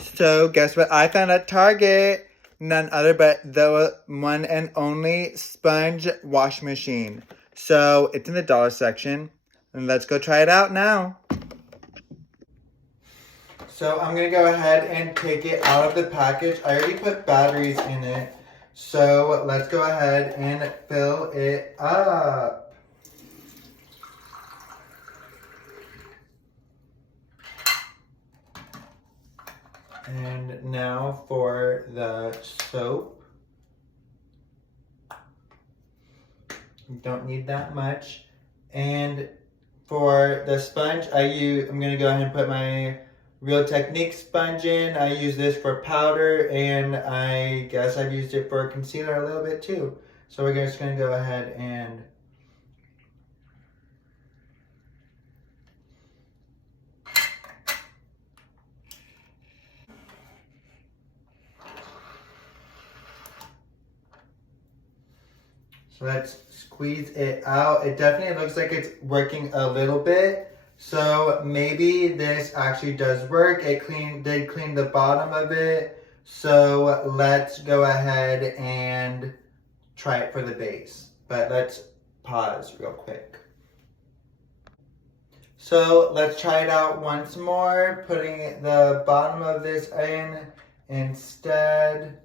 So guess what I found at Target? None other but the one and only sponge wash machine. So it's in the dollar section. And let's go try it out now. So I'm going to go ahead and take it out of the package. I already put batteries in it. So let's go ahead and fill it up. And now for the soap. Don't need that much. And for the sponge, I'm gonna go ahead and put my Real Technique sponge in. I use this for powder, and I guess I've used it for concealer a little bit too. So we're just gonna go ahead and so let's squeeze it out. It definitely looks like it's working a little bit. So maybe this actually does work. It did clean the bottom of it. So let's go ahead and try it for the base. But let's pause real quick. So let's try it out once more, putting the bottom of this in instead.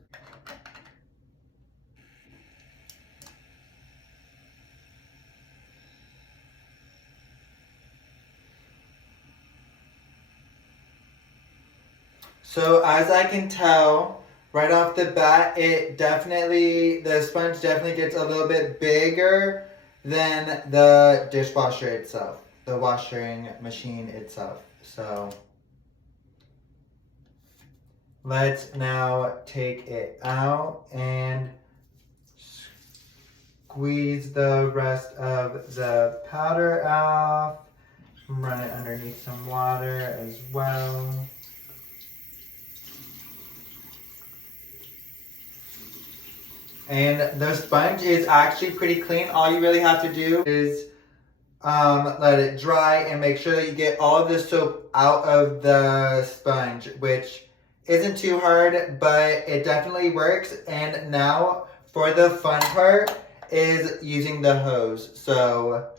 So as I can tell, right off the bat, the sponge definitely gets a little bit bigger than the dishwasher itself, the washing machine itself. So let's now take it out and squeeze the rest of the powder off. Run it underneath some water as well. And the sponge is actually pretty clean. All you really have to do is let it dry and make sure that you get all of the soap out of the sponge, which isn't too hard, but it definitely works. And now for the fun part is using the hose. So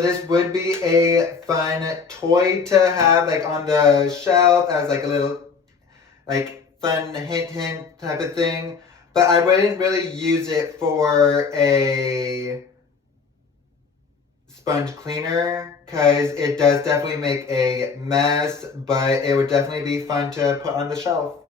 this would be a fun toy to have like on the shelf as like a little like fun hint type of thing. But I wouldn't really use it for a sponge cleaner because it does definitely make a mess, but it would definitely be fun to put on the shelf.